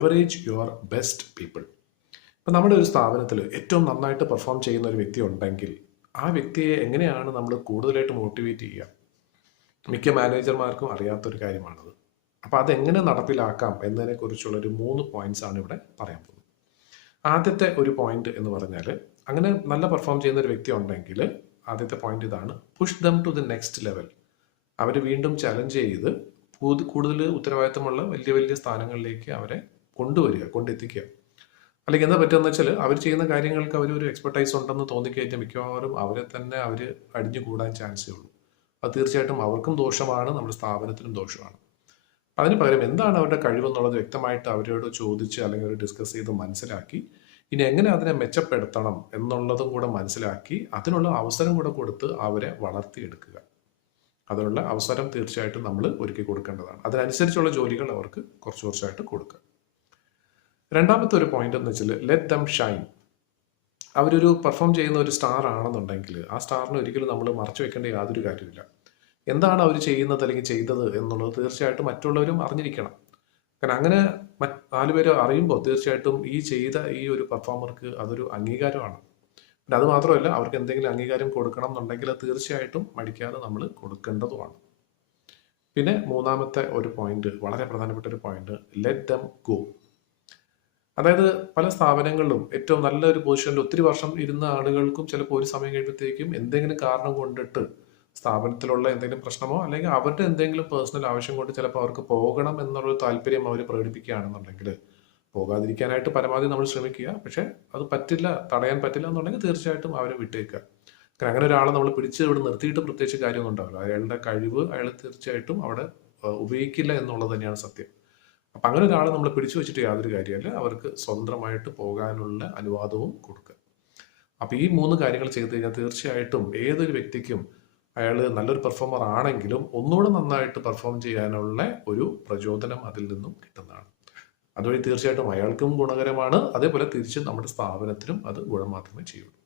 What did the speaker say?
Leverage your best people. ഇപ്പം നമ്മുടെ ഒരു സ്ഥാപനത്തിൽ ഏറ്റവും നന്നായിട്ട് പെർഫോം ചെയ്യുന്ന ഒരു വ്യക്തി ഉണ്ടെങ്കിൽ ആ വ്യക്തിയെ എങ്ങനെയാണ് നമ്മൾ കൂടുതലായിട്ട് മോട്ടിവേറ്റ് ചെയ്യുക? മിക്ക മാനേജർമാർക്കും അറിയാത്തൊരു കാര്യമാണത്. അപ്പോൾ അതെങ്ങനെ നടപ്പിലാക്കാം എന്നതിനെക്കുറിച്ചുള്ളൊരു 3 പോയിന്റ്സ് ആണ് ഇവിടെ പറയാൻ പോകുന്നത്. ആദ്യത്തെ ഒരു പോയിന്റ് എന്ന് പറഞ്ഞാൽ, അങ്ങനെ നല്ല പെർഫോം ചെയ്യുന്ന ഒരു വ്യക്തി ഉണ്ടെങ്കിൽ ആദ്യത്തെ പോയിന്റ് ഇതാണ്: push them to the next level. അവർ വീണ്ടും ചലഞ്ച് ചെയ്ത് കൂടുതൽ ഉത്തരവാദിത്തമുള്ള വലിയ വലിയ സ്ഥാനങ്ങളിലേക്ക് അവരെ കൊണ്ടെത്തിക്കുക. അല്ലെങ്കിൽ എന്താ പറ്റുകയെന്ന് വെച്ചാൽ, അവർ ചെയ്യുന്ന കാര്യങ്ങൾക്ക് ഒരു എക്സ്പെർട്ടൈസ് ഉണ്ടെന്ന് തോന്നിക്കഴിഞ്ഞാൽ മിക്കവാറും അവരെ തന്നെ അവർ അടിഞ്ഞു കൂടാൻ ചാൻസേ ഉള്ളൂ. അത് തീർച്ചയായിട്ടും അവർക്കും ദോഷമാണ്, നമ്മുടെ സ്ഥാപനത്തിനും ദോഷമാണ്. അതിന് പകരം എന്താണ് അവരുടെ കഴിവെന്നുള്ളത് വ്യക്തമായിട്ട് അവരോട് ചോദിച്ച് അല്ലെങ്കിൽ ഡിസ്കസ് ചെയ്ത് മനസ്സിലാക്കി, ഇനി എങ്ങനെ അതിനെ മെച്ചപ്പെടുത്തണം എന്നുള്ളതും കൂടെ മനസ്സിലാക്കി അതിനുള്ള അവസരം കൂടെ കൊടുത്ത് അവരെ വളർത്തിയെടുക്കുക. അതിനുള്ള അവസരം തീർച്ചയായിട്ടും നമ്മൾ ഒരുക്കി കൊടുക്കേണ്ടതാണ്. അതിനനുസരിച്ചുള്ള ജോലികൾ അവർക്ക് കുറച്ച് കുറച്ചായിട്ട് കൊടുക്കുക. രണ്ടാമത്തെ ഒരു പോയിന്റ് എന്ന് വെച്ചാൽ, ലെറ്റ് ദം ഷൈൻ. അവരൊരു പെർഫോം ചെയ്യുന്ന ഒരു സ്റ്റാർ ആണെന്നുണ്ടെങ്കിൽ ആ സ്റ്റാറിനെ ഒരിക്കലും നമ്മൾ മറച്ചു വെക്കേണ്ട യാതൊരു കാര്യമില്ല. എന്താണ് അവർ ചെയ്യുന്നത് അല്ലെങ്കിൽ ചെയ്തത് എന്നുള്ളത് തീർച്ചയായിട്ടും മറ്റുള്ളവരും അറിഞ്ഞിരിക്കണം. കാരണം അങ്ങനെ 4 പേര് അറിയുമ്പോൾ തീർച്ചയായിട്ടും ഈ ഒരു പെർഫോമർക്ക് അതൊരു അംഗീകാരമാണ്. പിന്നെ അത് മാത്രമല്ല, അവർക്ക് എന്തെങ്കിലും അംഗീകാരം കൊടുക്കണം എന്നുണ്ടെങ്കിൽ അത് തീർച്ചയായിട്ടും മടിക്കാതെ നമ്മൾ കൊടുക്കേണ്ടതുമാണ്. പിന്നെ മൂന്നാമത്തെ ഒരു പോയിന്റ്, വളരെ പ്രധാനപ്പെട്ട ഒരു പോയിന്റ്, ലെറ്റ് ദം ഗോ. അതായത് പല സ്ഥാപനങ്ങളിലും ഏറ്റവും നല്ലൊരു പൊസിഷനിൽ ഒത്തിരി വർഷം ഇരുന്ന ആളുകൾക്കും ചിലപ്പോൾ ഒരു സമയം കഴിയുമ്പോഴത്തേക്കും എന്തെങ്കിലും കാരണം കൊണ്ടിട്ട് സ്ഥാപനത്തിലുള്ള എന്തെങ്കിലും പ്രശ്നമോ അല്ലെങ്കിൽ അവരുടെ എന്തെങ്കിലും പേഴ്സണൽ ആവശ്യം കൊണ്ട് ചിലപ്പോൾ അവർക്ക് പോകണം എന്നുള്ള താല്പര്യം അവർ പ്രകടിപ്പിക്കുകയാണെന്നുണ്ടെങ്കിൽ പോകാതിരിക്കാനായിട്ട് പരമാവധി നമ്മൾ ശ്രമിക്കുക. പക്ഷേ അത് തടയാൻ പറ്റില്ല എന്നുണ്ടെങ്കിൽ തീർച്ചയായിട്ടും അവരെ വിട്ടേക്കുക. കാരണം അങ്ങനെ ഒരാളെ നമ്മൾ പിടിച്ച് ഇവിടെ നിർത്തിയിട്ട് പ്രത്യേകിച്ച് കാര്യമൊന്നും ഉണ്ടാവില്ല. അയാളുടെ കഴിവ് അയാൾ തീർച്ചയായിട്ടും അവിടെ ഉപയോഗിക്കില്ല എന്നുള്ളത് തന്നെയാണ് സത്യം. അപ്പം അങ്ങനെ ഒരാളെ നമ്മൾ പിടിച്ചു വെച്ചിട്ട് യാതൊരു കാര്യമല്ല. അവർക്ക് സ്വന്തമായിട്ട് പോകാനുള്ള അനുവാദവും കൊടുക്കുക. അപ്പം ഈ 3 കാര്യങ്ങൾ ചെയ്ത് കഴിഞ്ഞാൽ തീർച്ചയായിട്ടും ഏതൊരു വ്യക്തിക്കും അയാൾ നല്ലൊരു പെർഫോമർ ആണെങ്കിലും ഒന്നുകൂടെ നന്നായിട്ട് പെർഫോം ചെയ്യാനുള്ള ഒരു പ്രചോദനം അതിൽ നിന്നും കിട്ടുന്നതാണ്. അതുവഴി തീർച്ചയായിട്ടും അയാൾക്കും ഗുണകരമാണ്. അതേപോലെ തിരിച്ച് നമ്മുടെ സ്ഥാപനത്തിനും അത് ഗുണം മാത്രമേ ചെയ്യുള്ളൂ.